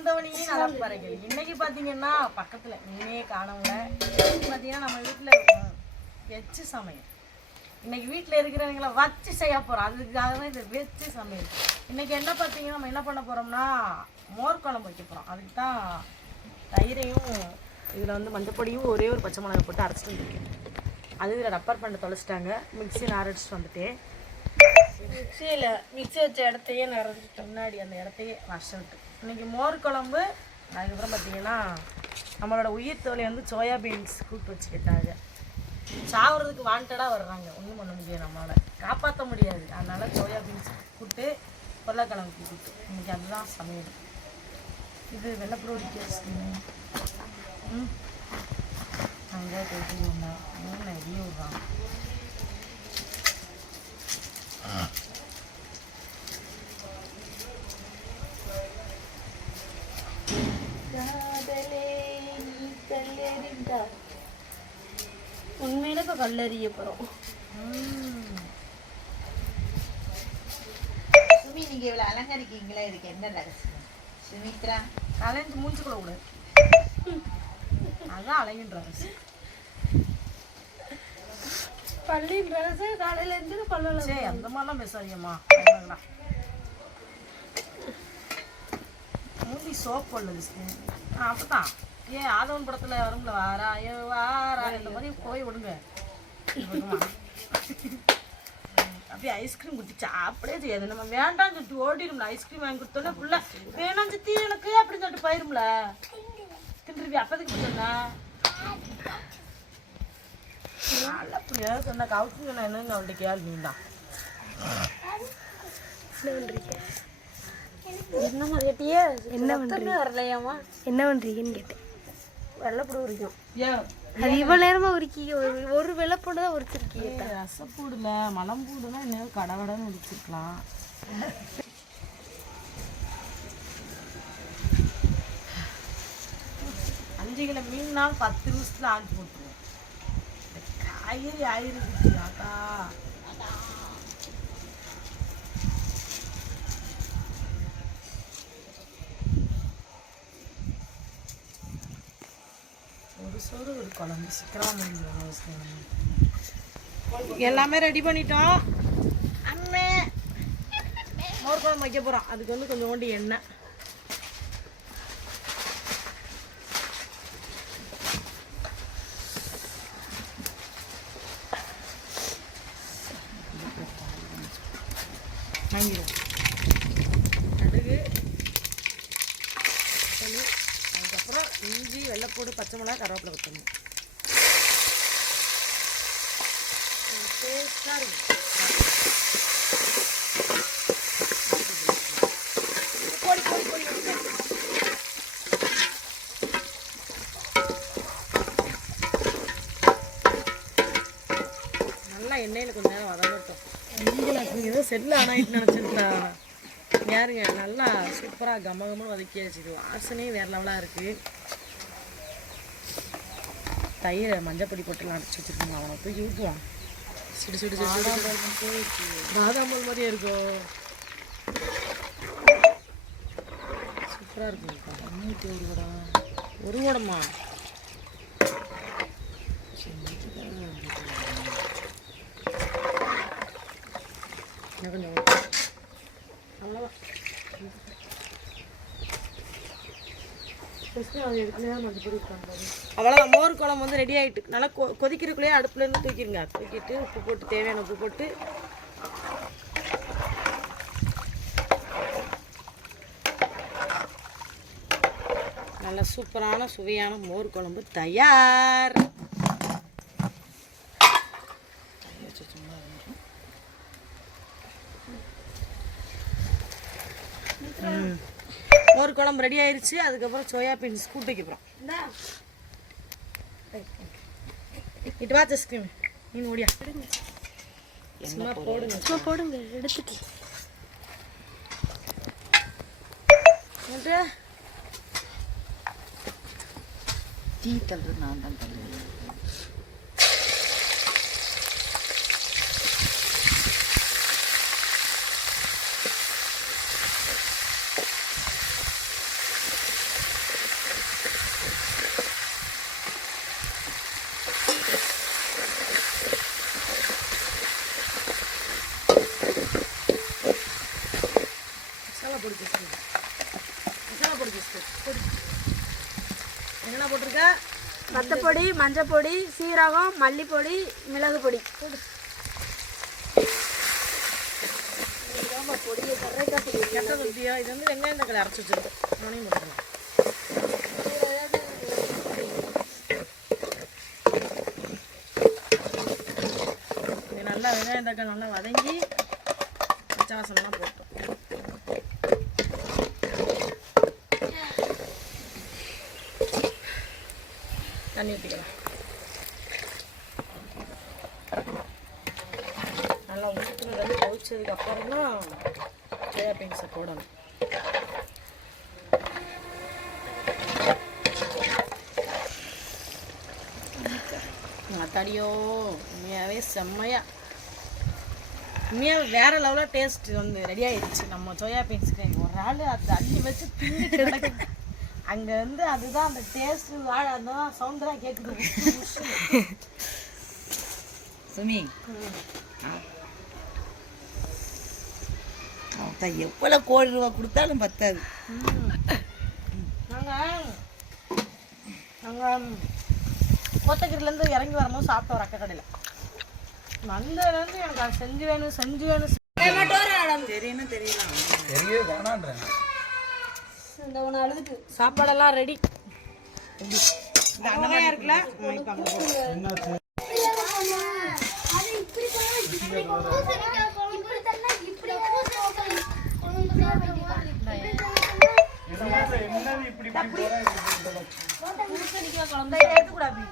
வந்தவனையே நலப்பறைகள் இன்னைக்கு பார்த்தீங்கன்னா பக்கத்தில் இன்னையே காணவங்க பார்த்தீங்கன்னா நம்ம வீட்டில் வச்சு சமையல். இன்னைக்கு வீட்டில் இருக்கிறவங்கள வச்சு செய்ய போகிறோம் அதுக்காக தான் இது வச்சு சமையல். இன்னைக்கு என்ன பார்த்தீங்கன்னா நம்ம என்ன பண்ண போகிறோம்னா மோர் குழம்பு வைக்க போகிறோம் அதுக்கு தான் தயிரையும் இதில் வந்து மஞ்சப்பொடியும் ஒரே ஒரு பச்சை மிளகாய் போட்டு அரைச்சிட்டு வந்துருக்கேன். அது இதில் ரப்பர் பண்ண தொலைச்சிட்டாங்க. மிக்சியில் அரைச்சிட்டு வந்துட்டேன். மிக்சியில் மிக்சி வச்ச இடத்தையே நிறைஞ்சிட்டு முன்னாடி அந்த இடத்தையே வசட்டு இன்றைக்கி மோர் குழம்பு. அதுக்கப்புறம் பார்த்தீங்கன்னா நம்மளோட உயிர் தோலை வந்து சோயா பீன்ஸ் கூட்டு வச்சுக்கிட்டாங்க. சாவறதுக்கு வாண்டடாக வர்றாங்க. ஒன்றும் பண்ண முடியாது நம்மளால். காப்பாற்ற முடியாது. அதனால் சோயா பீன்ஸ் கூட்டு உருளைக்கிழங்கு கூட்டு. இன்னைக்கு அதுதான் சமையல். இது வெள்ளப்பூடி கேஸ் ம். அங்கே கொட்டி வந்தேன் மூணு நிறைய விடுறாங்க உண்மையில இப்ப கல்லறிய போறோம். சுமி நீங்க இவ்வளவு அலங்கரிக்கீங்களே இதுக்கு என்ன ரகசியம்? சுமித்ரா அலைஞ்சு மூஞ்சுக்குள்ள கூட அதான் அலைகின்றாங்க பள்ளியின் ரகசியம் காலையில இருந்து பல்லுல சே அந்த மாதிரிலாம் பேசாதீங்கம்மா. மூஞ்சி சோப் பண்ணுது அப்பதான் ஏன் ஆதவன் படத்துல வரும்ல வாரா ஏ வாரா இந்த மாதிரி போய் விடுங்க. விடுமா. அப்படியே ஐஸ்கிரீம் குடிச்சு அப்படியே செய்யாது. நம்ம வேண்டாம்னு சொல்லிட்டு ஓடிடும்ல ஐஸ்கிரீம் வாங்கி கொடுத்தோன்னே புள்ள வேணாம் சித்தி எனக்கு அப்படின்னு சொல்லிட்டு போயிரும்ல. தின்றுவி அப்போதைக்கு சொன்னா? நல்ல பிள்ளையா சொன்ன கவுச்சு சொன்ன என்னன்னு அவன்கிட்ட கேள்வி தான். என்ன கேட்டியே என்ன பண்றீங்க? வரலையாமா என்ன பண்றீங்கன்னு கேட்டேன். வெள்ளப்பூடு உரிக்கும். ஏன் அது இவ்வளவு நேரமா உரிக்கீங்க. ஒரு ஒரு வெள்ளப்பூடு தான் உரிச்சிருக்கீங்க. ரசப்பூடுல மலம்பூடுனா இன்னும் கடகடன்னு முடிச்சிருக்கலாம் அஞ்சு கிலோ மீன்னா பத்து நிமிஷத்துல ஆஞ்சு போட்டுருவோம் காய்கறி ஆயிருக்கு ஆத்தா. சோறு ஒரு குழம்பு சீக்கிரமா முடிஞ்சிடும் எல்லாமே ரெடி பண்ணிட்டோம். அம்மே மோர் குழம்பு வைக்க போகிறோம் அதுக்கு வந்து கொஞ்சோண்டு எண்ணெய். வாங்கிடுவோம் கடுகு தண்ணி அதுக்கப்புறம் இஞ்சி வெள்ளைப்பூடு பச்சை மிளகா கருவேப்பிலை கொத்தணும் டேஸ்ட்டாக இருக்கும் போடி போடி போடி நல்லா எண்ணெயில் கொஞ்ச நேரம் வதங்கட்டும் ஏதோ செல்லு ஆனால் நினச்சிருந்தா யாருங்க? நல்லா சூப்பராக கம கமன்னு வதக்கியாச்சு. இது வாசனையும் வேறு லெவலாக இருக்குது தயிரை மஞ்சப்பொடி போட்டுலாம் அடிச்சு வச்சுருக்கோங்க அவனை போய் ஊற்றுவான் சிடு சிடு சிடு பாதாம் பால் மாதிரியே இருக்கும். சூப்பராக இருக்கும். நூற்றி ஒரு கூட ஒரு கூடமா கொஞ்சம். அவ்வளோதான் அவ்வளோதான் மோர் குழம்பு வந்து ரெடி ஆகிட்டு நல்லா கொ கொதிக்கிறதுக்குள்ளேயே அடுப்புலேருந்து தூக்கிடுங்க. தூக்கிட்டு உப்பு போட்டு தேவையான உப்பு போட்டு. நல்ல சூப்பரான சுவையான மோர் குழம்பு தயார் ம். மோர் குழம்பு ரெடி ஆயிருச்சு. அதுக்கப்புறம் சோயா பீன்ஸ் கூட்டு வைக்க இட் இட்டு வாட்ச் ஐஸ்கிரீம் மீன் ஓடியா சும்மா போடுங்க. சும்மா போடுங்க எடுத்துட்டு. டீ தள்ளுறது நான் தான் தள்ளுவேன் பொடி என்னென்ன போட்டிருக்க? வத்தப்பொடி மஞ்சப்பொடி சீரகம் மல்லிப்பொடி மிளகு பொடி. கெட்ட குத்தியா இது வந்து வெங்காயம் தக்காளி அரைச்சி வச்சிருக்கு நானையும் போட்டுருக்கேன் இது நல்லா வெங்காயம் தக்காளி நல்லா வதங்கி பச்சை வாசம்லாம் போட்டோம் தண்ணி ஊற்றிக்கலாம் நல்லா ஊற்றுறது வந்து கவிச்சதுக்கு அப்புறம் தான் சோயா பீன்ஸை போடணும். தடியோ உண்மையாகவே செம்மையா. உண்மையாக வேற லெவலில் டேஸ்ட் வந்து ரெடி ஆயிடுச்சு. நம்ம சோயா பீன்ஸுக்கு ஒரு ஆள் அதை அள்ளி வச்சு தின்னுட்டு கிடக்கு. அங்கே வந்து அதுதான் அந்த டேஸ்ட் வாழ அந்த சவுண்ட் தான் கேட்குது. சுமி. அவன் எவ்வளோ கோடி ரூபா கொடுத்தாலும் பத்தாது. நாங்கள் நாங்கள் கோத்தகிரிலேருந்து இறங்கி வரும்போது சாப்பிட்டோம் ஒரு அக்கா கடையில் வந்ததுலேருந்து எனக்கு அது செஞ்சு வேணும் செஞ்சு வேணும் தெரியணும் தெரியலாம் தெரிய வேணான்றேன். இந்த ஒன்று அழுதுட்டு சாப்பாடெல்லாம் ரெடி இந்த அண்ணமையா இருக்குல்ல அங்க போ. இந்த இதை எடுத்துக்கூடாது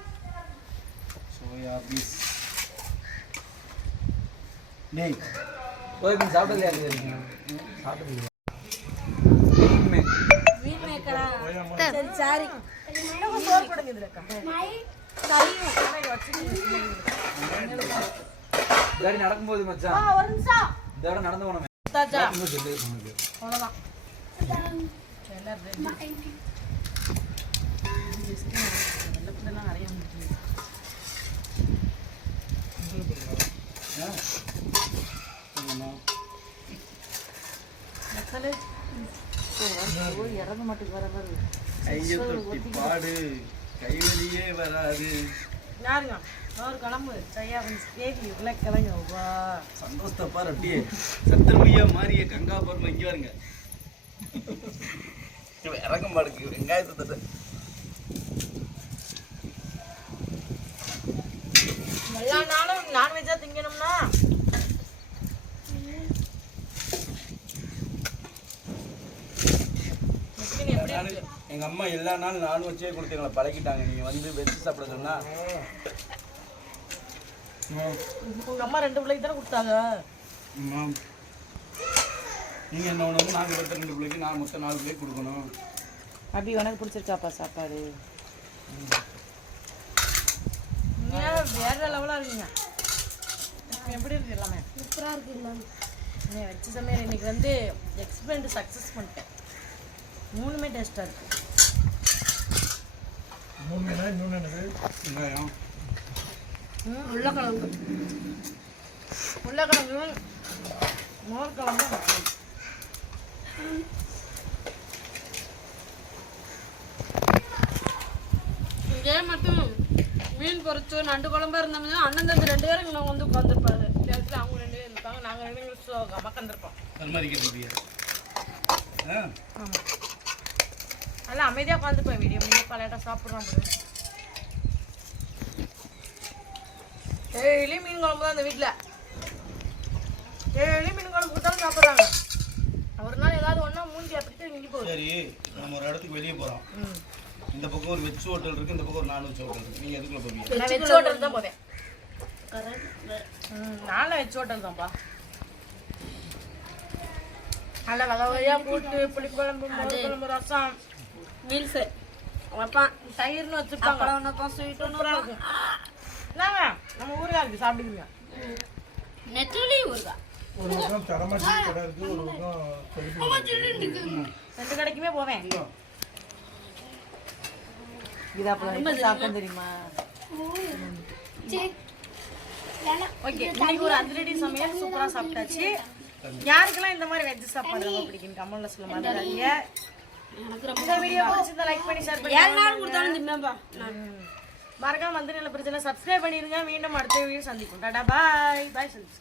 சோயா பீஸ் டேய் சோயா பீஸ் சாப்பிட்டது யாரு தெரியுங்க சாப்பிட்டது மீன் மேக்கரா சரி சாரி இன்னும் சோறு போடுங்க இதுல அக்கா. சரியும் இதை வச்சுக்கோங்க. காடி நடக்கும்போது மச்சான். இதோட நடந்து போனோமே. அவ்வளோதான் எல்லாம் ready. வெள்ளப்புட்டெல்லாம் நிறைய வந்துச்சு. இறங்க மாட்டுக்கு வர வர கையை தொட்டி பாடு. கைவலியே வராது. யாருங்க? ஒரு கிளம்பு. சையா கொஞ்சம் கேக்கு இவ்வளோ கிளங்க வா. சந்தோஷத்தை பாரு அப்படியே சத்திரமையா மாறிய கங்கா பர்மா இங்க வருங்க இறங்க மாடுக்கு வெங்காயத்தை தட்ட. எல்லா நாளும் நான்வெஜ்ஜாக திங்கணும்னா முஸ்லிம் எப்படி நானு- இருக்கு எங்க அம்மா எல்லா நாளும் நானும் வச்சே கொடுத்து எங்களை பழகிட்டாங்க. நீங்க வந்து வச்சு சாப்பிட சொன்னா. உங்க அம்மா ரெண்டு பிள்ளைக்கு தானே கொடுத்தாங்க? ஆமா. நீங்க என்ன ஒன்று நாங்கள் பத்த ரெண்டு பிள்ளைக்கு நான் மொத்தம் நாலு பிள்ளைக்கு கொடுக்கணும். அபி உனக்கு பிடிச்சிருக்காப்பா சாப்பாடு? வேற லெவலாக இருக்குங்க. எப்படி இருக்கு எல்லாமே? சூப்பராக இருக்கு எல்லாமே நீ வச்ச சமையல் இன்னைக்கு வந்து எக்ஸ்பெரிமெண்ட் சக்ஸஸ் பண்ணிட்டேன். மூணுமே டேஸ்ட்டாக இருக்கு வெங்காயம் ம், உருளைக்கிழங்கு. உருளைக்கிழங்கு மோர்கிழங்கு இங்கே மட்டும் மீன் பொரிச்சு நண்டு குழம்பு இருந்தோம்னா அண்ணன் தம்பி ரெண்டு பேரும் இங்கே வந்து உட்காந்துருப்பாரு இந்த இடத்துல அவங்க ரெண்டு பேரும் இருப்பாங்க. நாங்கள் ரெண்டு பேரும் மக்கந்திருப்போம் நல்லா அமைதியாக உட்காந்துப்பேன் வீடியோ முடிய பழையட்டா சாப்பிட்றோம் அப்படி டெய்லி மீன் குழம்பு தான் அந்த வீட்டில் டெய்லி மீன் குழம்பு கொடுத்தாலும் சாப்பிட்றாங்க. ஒரு நாள் ஏதாவது ஒன்றா மூஞ்சி அப்படிட்டு நின்று போகுது. சரி நம்ம ஒரு இடத்துக்கு வெளியே போகிறோம் இந்த பக்கம் ஒரு வெஜ் ஹோட்டல் இருக்கு இந்த பக்கம் ஒரு நான்வெஜ் ஹோட்டல் இருக்கு. நீங்க எதுக்குள்ள போவீங்க? நான் வெஜ் ஹோட்டல் தான் போவேன். நானும் வெஜ் ஹோட்டல் தான்ப்பா. நல்ல வகை வகையாக கூட்டு புளிக்குழம்பு மோர் குழம்பு ரசம். மீல்ஸு. வைப்பான் தயிர்னு வச்சுருப்பாங்க. அப்புறம் வைப்பான் ஸ்வீட் சூப்பராக இருக்கும் என்னங்க? நம்ம ஊருக்கா இருக்கு நெத்திலி ஊருகா ரெண்டு கடைக்குமே போவேன். இது தெரியுமா? ஓகே இன்னைக்கு ஒரு அதிரடி சமையல். சூப்பராக சாப்பிட்டாச்சு. யாருக்கெல்லாம் இந்த மாதிரி வெஜ் சாப்பாடு ரொம்ப பிடிக்கும் கமலில் சொல்ல ரொம்ப இந்த வீடியோ பிடிச்சிருந்தா லைக் பண்ணி ஷேர் பண்ணி ஏழு நாள் கொடுத்தாலும் திம்பேன்பா மறக்காம வந்து நல்ல பிரச்சனை சப்ஸ்கிரைப் பண்ணிருங்க. மீண்டும் அடுத்த வீடியோ சந்திப்போம். டாடா பாய் பாய் சந்திச்சு